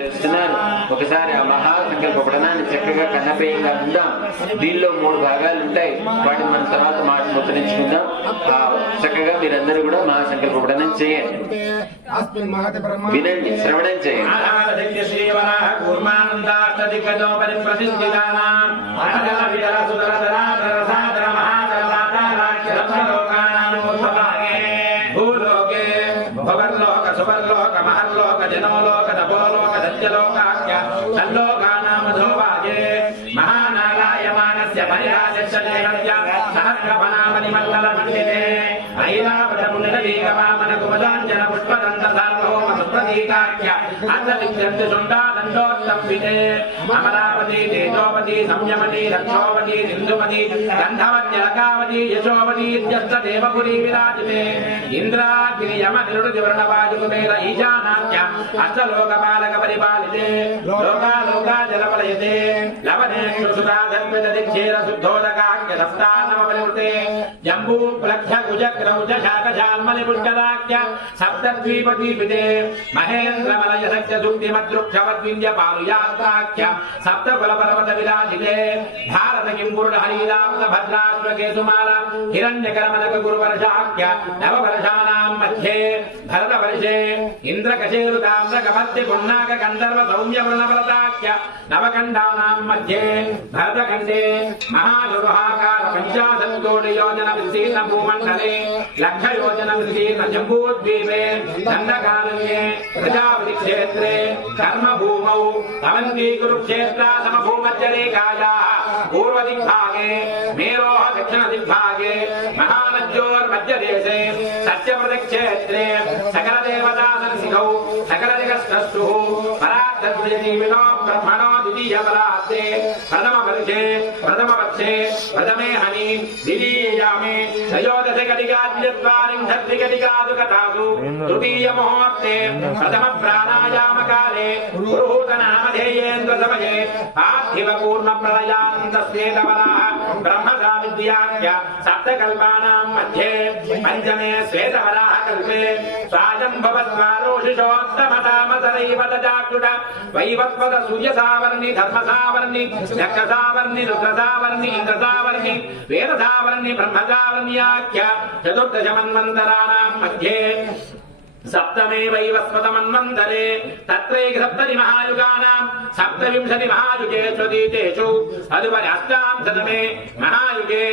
చేస్తున్నారు. ఒకసారి ఆ మహాసంకల్ప పఠనాన్ని చక్కగా కన్నపేయంగా ఉందాం. దీనిలో 3 భాగాలు ఉంటాయి. వాటిని మనం తర్వాత ముద్రించుకుందాం. చక్కగా మీరందరూ కూడా మహాసంకల్ప పఠనం చేయండి, వినండి, శ్రవణం చేయండి. భవర్లోక సువర్లోక మహర్లోక జనోలోక తపోలోక సత్యలోకాఖ్య తల్లోకానామధోవాజే మహానారాయమానస్య పరిరాజస్య సహస్రవనామని మంగళ పండితే ఐరావత పుండరీకవామన కుమదాంజన పుష్పదంత సార్వభౌమ సుప్రతీకాఖ్య అంతరిక్షంతు శుండాదండోత్తంపితే అమరావతి తేజోవతి సంయమతి రక్షోవతి సింధుమతి గంధవత్యలకావతి యశోవతి ఇత్యస్త దేవపురీ విరాజితే ఇంద్రాగ్ని యమ నిరుడు వర్ణవాయుకుమేర ఈశానాఖ్య అష్టలోకపాలక పరిపాలితే లోకాలోకా జలపలయతే లవనేక్షు సుధాధర్మితదిక్షేర శుద్ధోదకాఖ్య సప్తానవ పరివృతే జంబూ ప్లక్ష కుజ క్రౌజ శాకశాల్మలి పుష్కరాఖ్య సప్తద్వీపదీపితే మహేంద్రమలయ సత్య సుక్తిమద్రుక్షవద్వింద్య పాలుయాత్రాఖ్య సప్తకుల పర్వత విరాజితే భారత కింపురుడ హరీరావత భద్రాశ్వకేతుమాల హిరణ్యకరమనక గురువర్షాఖ్య నవవర్షానాం మధ్యే భరతవర్షే ఇంద్రకశేరుతామ్రకమత్తి పున్నాక గంధర్వ సౌమ్య వృణవ్రతాఖ్య నవకండానాం మధ్యే భరతఖండే మహాజుహాకార 50 కోటి యోజన విస్తీర్ణ భూమండలే లక్ష యోజన విస్తీర్ణ జంబూద్వీపే దండకారణ్యే ప్రజాపతి క్షేత్రే కర్మభూమౌ అవంతి కురుక్షేత్ర సమభూమధ్యరేఖాయాః పూర్వదిగ్భాగే మేరోః దక్షిణదిగ్భాగే మహానద్యోర్మధ్యదేశే సత్యవ్రతక్షేత్రే సకల దేవతా సంసికౌ సకల జగత్సృష్టుః పరార్థద్వయజీవినో బ్రహ్మణో ద్వితీయపరార్థే ప్రథమవర్షే ప్రథమవత్సే ప్రథమే హని ద్వితీయామే त्रयोदशघटिकाद्विचत्वारिंशद्विघटिकादुकथासु तृतीयमुहूर्ते प्रथम प्राणायामकाले पुरुहूतनामधेयेन्द्रसमये पार्थिवपूर्णप्रलयान्तस्वेदवराः ब्रह्मसाविद्याख्य सप्तकल्पानां मध्ये पञ्चमे श्वेतवराः कल्पे स्वायम्भवस्वारोषिषोत्तमतामसरैव दजाक्षुष वैवस्वत सूर्यसावर्णि धर्मसावर्णि नक्षसावर्णि रुद्रसावर्णि इन्द्रसावर्णि वेदसावर्णि ब्रह्मसावर्ण्याख्य चतुर्दश मन्वन्तराणां मध्ये सप्तमे वैवस्वतमन्वन्तरे तत्रैक सप्तति महायुगानां सप्तविंशति महायुगे स्वदीतेषु तदुपरि अष्टांशतमे महायुगे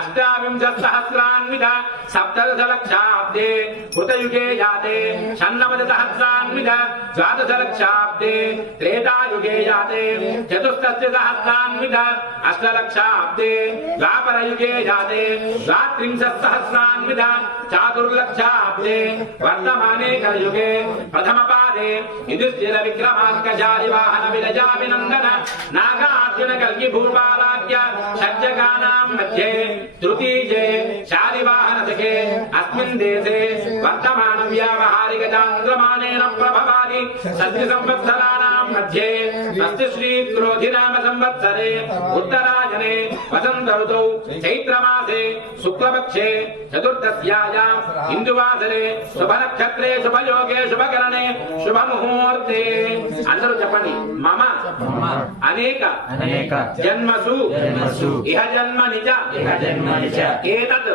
अष्टाविंशत्सहस्रान्वित सप्तदशलक्षाब्दे कृतयुगे जाते षण्णवतिसहस्रान्वित द्वादशलक्षाब्दे त्रेतायुगे जाते चतुष्षष्टिसहस्रान्वित अष्टलक्षाब्दे द्वापरयुगे जाते द्वात्रिंशत्सहस्रान्वित चातुर्लक्षाब्दे वर्तमाने कलयुगे प्रथम पादे युधिष्ठिर विक्रमार्कशाली वाहन विरजाभिनंदन नागार्जुन कल्कि भूपालाख्य षड्जगानां मध्ये तृतीये शालिवाहन सखे अस्मिन् देशे वर्तमान व्यावहारिक चान्द्रमानेन प्रभवादि सद्य संवत्सराणां मध्ये स्वस्ति श्री क्रोधिनाम संवत्सरे उत्तरायणे वसंत ऋतौ चैत्रमासे शुक्लपक्षे चतुर्थस्यायां हिन्दुवासरे शुभनक्षत्रे शुभयोगे शुभकरणे शुभमुहूर्ते अंदरू చెప్పండి మమ అనేక జన్మసు ఇహ జన్మ నిజ ఏతత్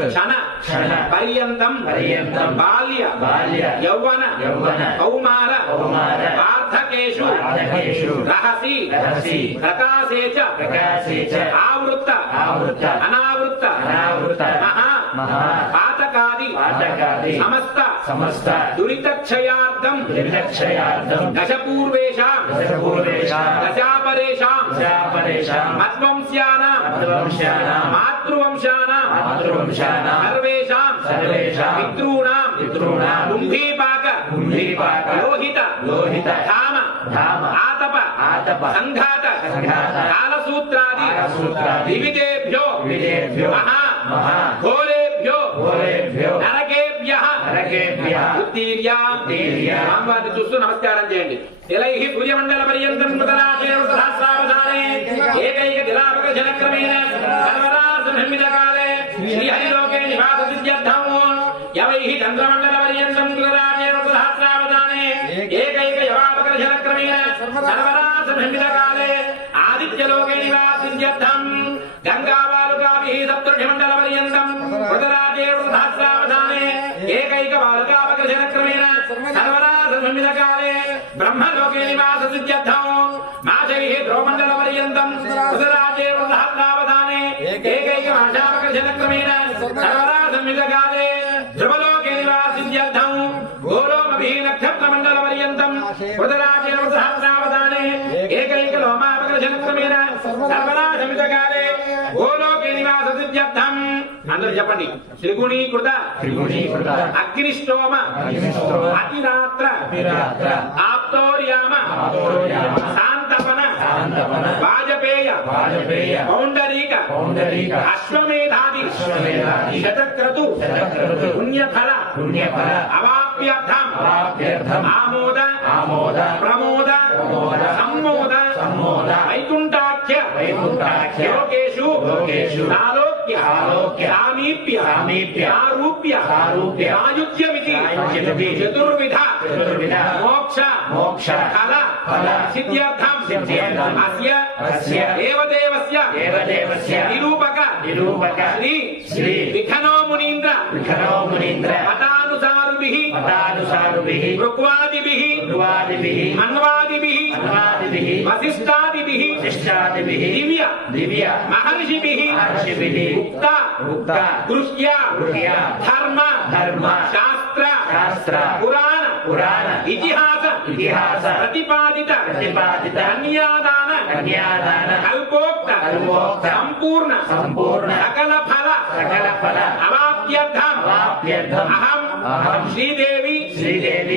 క్షణ పర్యంతం బాల్య యౌవన కౌమార వార్ధకేషు రహసి ప్రకాశే చ ఆవృత్త అనావృత్త మహా పాతకాది సమస్త దురితక్షయార్థం దశపూర్వేషాం దశాపరేషాం మద్వంశ్యానాం మాతృవంశానాం సర్వేషాం పితॄణాం కుంభీపాక లోహిత ధామ ఆతప సంఘాత కాలసూత్రాది వివిధేభ్యో మహా ఘోరేభ్యో నరకేభ్యః ఉత్తీర్య అమ్మవారిని చూస్తూ నమస్కారం చేయండి. ఇలైః సూర్యమండల పర్యంతం కృతరాశే సహస్రావధానే ఏకైక దిలాపక జనక్రమేణ సర్వదా సంహితకాలే శ్రీహరిలోకే నివాస సిద్ధ్యర్థం యవైః చంద్రమండల పర్యంతం కృతరాశే సహస్రావధానే ఏకైక యవాపక జనక్రమేణ सर्वरासंहितकाले आदित्यलोके निवासित्यर्थं गंगाबालुकाभिः सप्तर्षिमण्डलपर्यन्तं कृतराजेवसहस्रावधाने एकैकबालुकापकृशनक्रमेण सर्वरासंहितकाले ब्रह्मलोके निवासित्यर्थं मासैः ध्रुवमण्डलपर्यन्तं कृतराजेवसहस्रावधाने एकैकमासापकृशनक्रमेण सर्वरासंहितकाले ध्रुवलोके निवासित्यर्थं गोलोमभिः नक्षत्रमण्डलपर्यन्तं कृतराजेवसहस्रावधाने एकैकलोमापकृशनक्रमेण सर्वरासंहितकाले गोलोके निवासित्यर्थं అందరూ చెప్పండి త్రిగుణీకృత అగ్నిష్టోమ అతిరాత్ర ఆప్తోర్యామ శాంతపన వాజపేయ పౌండరీక అశ్వమేధాది శతక్రతు పుణ్యఫల అవాప్యర్థం ఆమోద ప్రమోద సమ్మోద వైకుంఠాఖ్య యోగేషు ఆలోక్య సామీప్య ఆరూప్య ఆయుధ్యమితి చతుర్విధ మోక్ష ఫల సిద్ధ్యర్థం అస్య దేవదేవస్య నిరూపక శ్రీ విఖనో మునీంద్ర మతానుసారుభిః ఋగ్వాదిభిః మన్వాదిభిః వసిష్ఠాదిభిః దివ్య మహర్షిభిః ఉక్త గృహ్య ధర్మ శాస్త్ర పురాణ ఇతిహాస ప్రతిపాదిత కన్యాదాన కల్పోక్త సంపూర్ణ సకల ఫల అవాప్యర్థం అహం శ్రీదేవి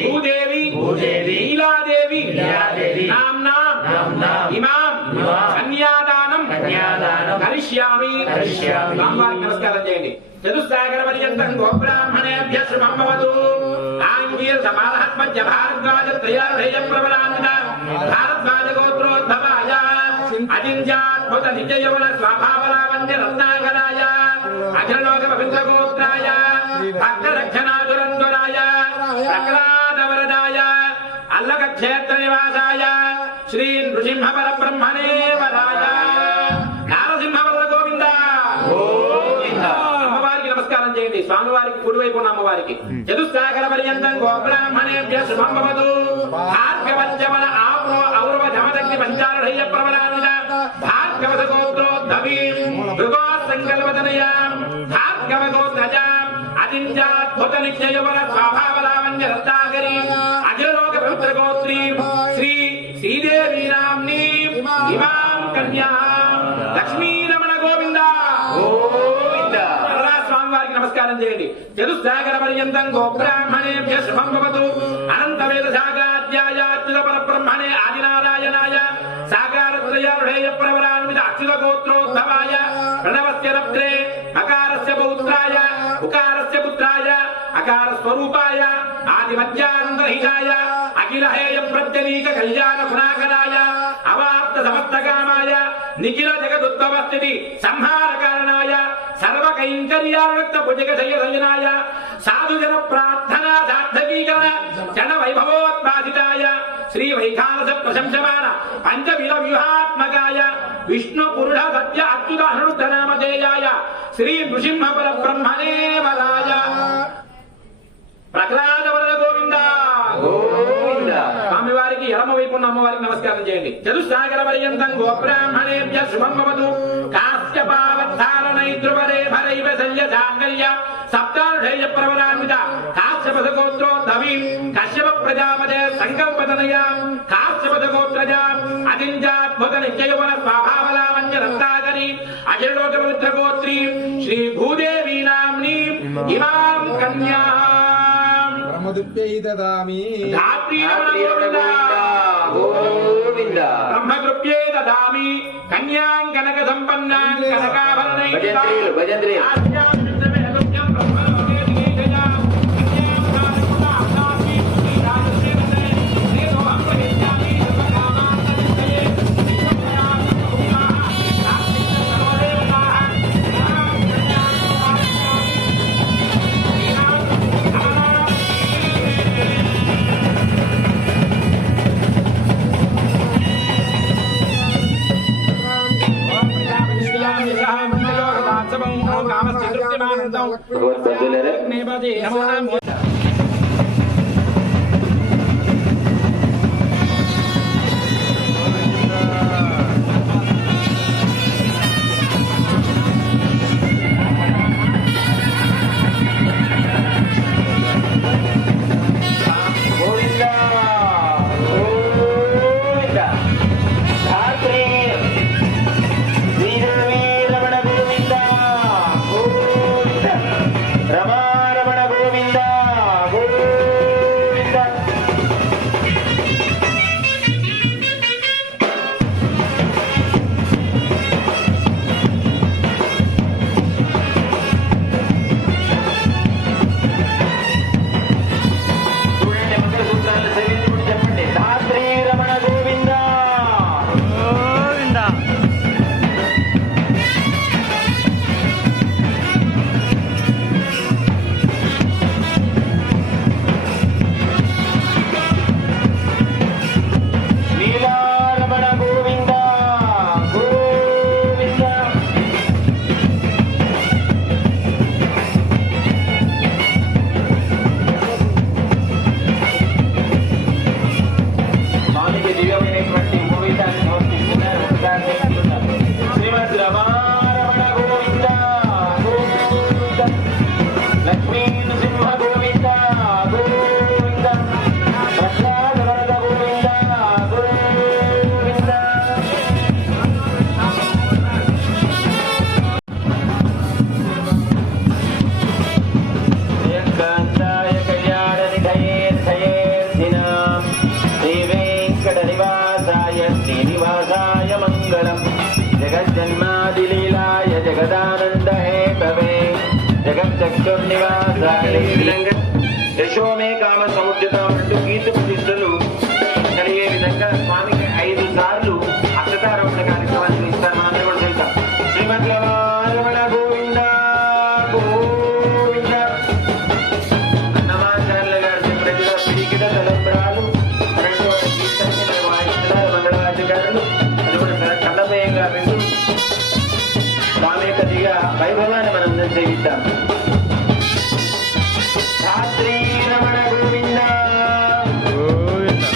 భూదేవి లీలాదేవి నామ్నాం ఇమాం కన్యాదానం కరిష్యామి. స్వామివారికి నమస్కారం చేయండి. చతుస్సాగర పర్యంతం గోబ్రాహ్మణేభ్య శుభమవతు. ఆంగీర సమాలహత్మజ్య భారద్వాజ త్రయాధేయ ప్రబలాన్విత భారద్వాజ గోత్రోద్భవాయ అజింజాద్భుత నిజయవన స్వభావలావణ్య రత్నాకరాయ అఖిలలోక పవిత్ర గోత్రాయ భక్త రక్షణాదురందురాయ ప్రహ్లాదవరదాయ అల్లక క్షేత్ర నివాసాయ శ్రీ నృసింహ పరబ్రహ్మణే వరాయ నారసింహవర గోవింద. అమ్మవారికి నమస్కారం చేయండి. స్వామివారికి కుడివైపు ఉన్న అమ్మవారికి. చతుస్సాగర పర్యంతం గోబ్రాహ్మణేభ్య శుభమవతు. భార్గవజ్జవన ఆప్రో ఔరవ జమదగ్ని పంచారుఢయ్య ప్రబలాన్విత భార్గవత గోత్రోద్ధవీం భృగో సంకల్పతనయాం భార్గవ గోత్రజాం అజింజాద్భుత నిత్యయవన స్వభావలావణ్య రత్నాకరీ అఖిలలోక పవిత్ర గోత్రీం శ్రీదేవీ నామ్నీం ఇమాం కన్యాం లక్ష్మీరమణ గోవింద. స్వామివారికి నమస్కారం చేయండి. చతుస్సాగర పర్యంతం గోబ్రాహ్మణేభ్య శుభం భవతు. అనంత వేద శాఖాధ్యాయ అచ్యుత పరబ్రహ్మణే ఆదినారాయణాయ సాకారత్రయారుఢేయ ప్రవరాన్విత అచ్యుత గోత్రోద్భవాయ ప్రణవస్య రత్రే అకారస్య పౌత్రాయ ఉకారస్య పుత్రాయ అకార స్వరూపాయ ఆదిమధ్యానందహితాయ అఖిల హేయ ప్రత్యనీక కళ్యాణ గుణాకరాయ అవాప్త సమస్తకామాయ నిఖిల జగదుద్భవ స్థితి సంహార కారణాయ సర్వ కైంకర్యానుక్త భుజగ శయనాయ సాధుజన ప్రార్థనా సార్థకీకరణ జన వైభవోత్పాదితాయ శ్రీ వైఖానస ప్రశంసమాన పంచవిల వ్యూహాత్మకాయ విష్ణు పురుష సత్య అచ్యుత హనుద్ధనామధేయాయ శ్రీ నృసింహ పరబ్రహ్మణే వరాయ ప్రహ్లాదవరద గోవింద. స్వామివారికి ఎడమ వైపు ఉన్న అమ్మవారికి నమస్కారం చేయండి. చతుస్సాగర పర్యంతం గోబ్రాహ్మణేభ్య శుభం భవతు. కాశ్యపావద్ధారణైద్రువరే భరైవ శల్యసాంగల్య సప్తారుఢేయ ప్రవరాన్విత కాశ్యపద గోత్రోద్ధవీం కశ్యప ప్రజాపతే సంకల్పతనయాం కాశ్యపద గోత్రజాం అజింజాద్భుత నిత్యయవన స్వభావలావణ్య రత్నాకరీ అఖిలలోక పవిత్ర గోత్రీం శ్రీ భూదేవీ నామ్నీం ఇమాం కన్యాం బ్రహ్మకృప్యే దదామి కన్యాం కనక సంపన్నాం కనకాభరణైః భగవద్బంధువులారా, గోవిందా గోవిందా ధాత్రి శ్రీరమే రమణ గోవిందా గోవిందా రమారమణ గోవిందా గోవిందా. చూడండి, మంగళసూత్రాలు సేవించుకుంటూ చెప్పండి, ధాత్రి రమణ గోవిందా గోవిందా. నీలారమణ గోవిందా గోవిందా. స్వామికి దివ్యమైనటువంటి గోవిందాన్ని సమర్పిస్తున్నారు. ఒకసారి చెప్తున్నారు, శ్రీమద్ రమారమణ గోవిందా గోవిందా. లక్ష్మీ నృసింహ గోవిందా గోవిందా. ప్రహ్లాద వరద గోవిందా గోవిందా. ఏకాంతాయ కళ్యాణ నిధయేర్థయేర్థినాం శ్రీ వెంకట నివాసాయ శ్రీనివాసాయ మంగళం. జగజ్జన్మాదిలీలాయ జగదానంద హేతవే జగచ్చక్షుర్నివాసాయ. ఈ విధంగా యశోమే కామ సముద్యతం అంటూ కీర్తి ప్రతిష్టలు కలిగే విధంగా స్వామికి 5 సార్లు అక్షతారోహణ కార్యక్రమాన్ని ఇస్తారు. మనందరూ కూడా చూద్దాం. శ్రీమద్ రమణ గోవిందా గోవిందా. అన్నమాచార్యుల గారు చెప్పినట్టుగా పిడికిట తలంబ్రాలు 2 కీర్తనలు వాయిస్తున్నారు మంగళవాద్యకారులు. అది కూడా కన్నమయంగా వింటూ స్వామి యొక్క దిగ వైభవాన్ని మనం సేవిద్దాం. ధాత్రీ రమణ గోవిందా గోవిందా.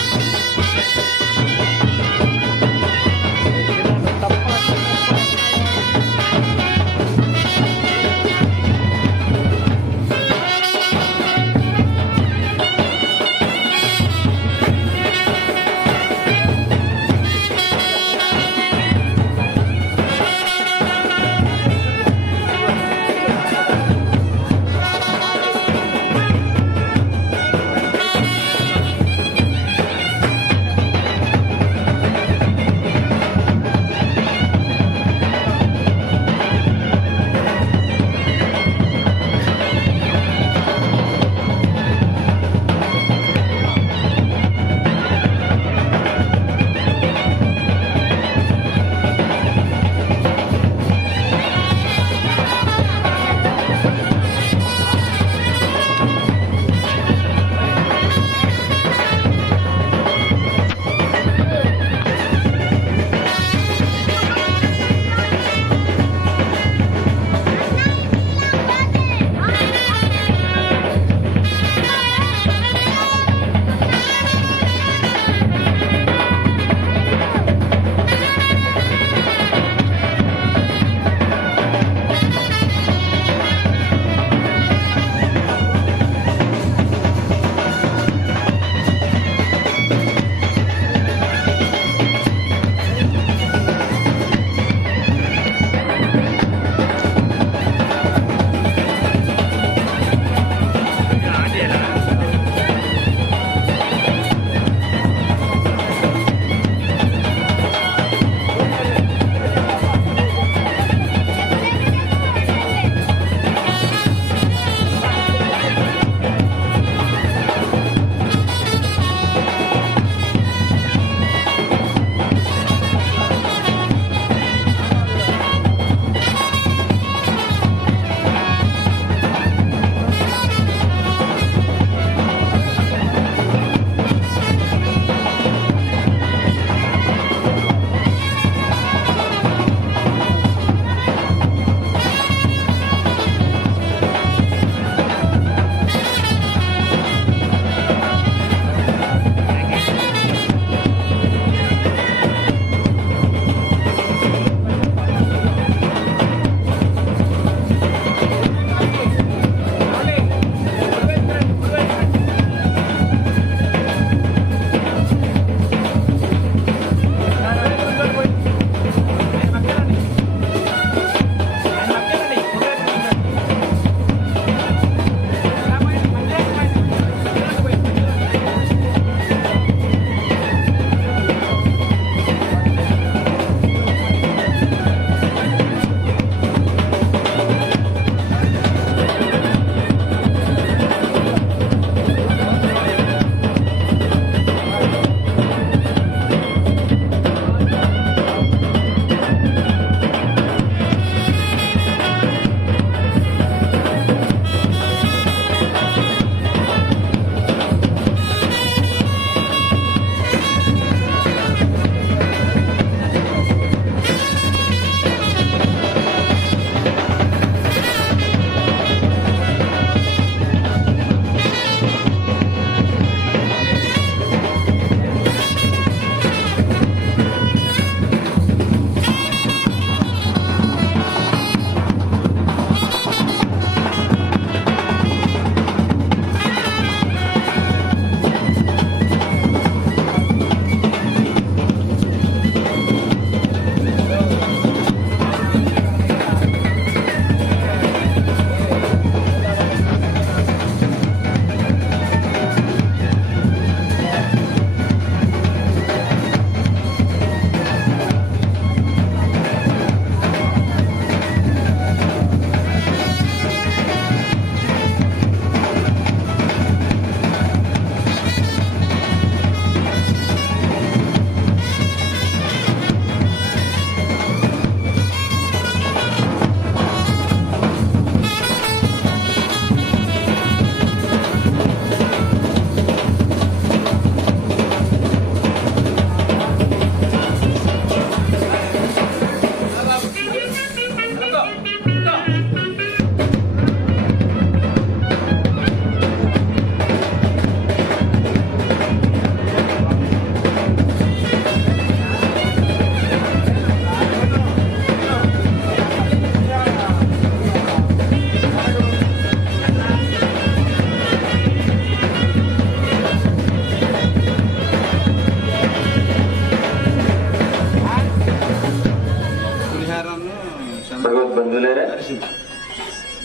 బంధువులారా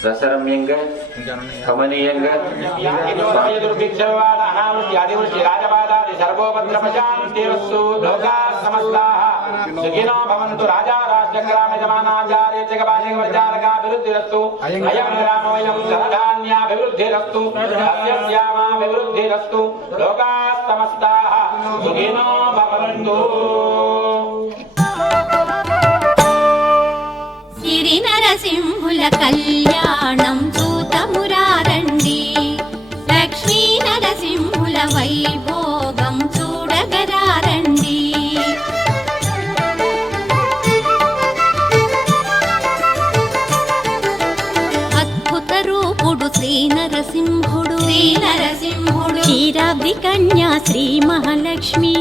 రసరమ్యంగా కమనీయంగా సుఖినో భవంతు రాజా రాజ్యగ్రామ యజమానాచార్య జగబాలివర్జారకాభివృద్ధిరస్తు అయం గ్రామోయం ధనధాన్యాభివృద్ధిరస్తు సస్యశ్యామాభివృద్ధిరస్తు లోకాః సమస్తాః సుఖినో భవంతు. సిరి నరసింహుల కళ్యాణం చూతమురారండి, లక్ష్మీ నరసింహుల వైభోగం చూడగరారండి. అద్భుత రూపుడు శ్రీ నరసింహుడు, క్షీరాబ్ది కన్యా శ్రీ మహాలక్ష్మి,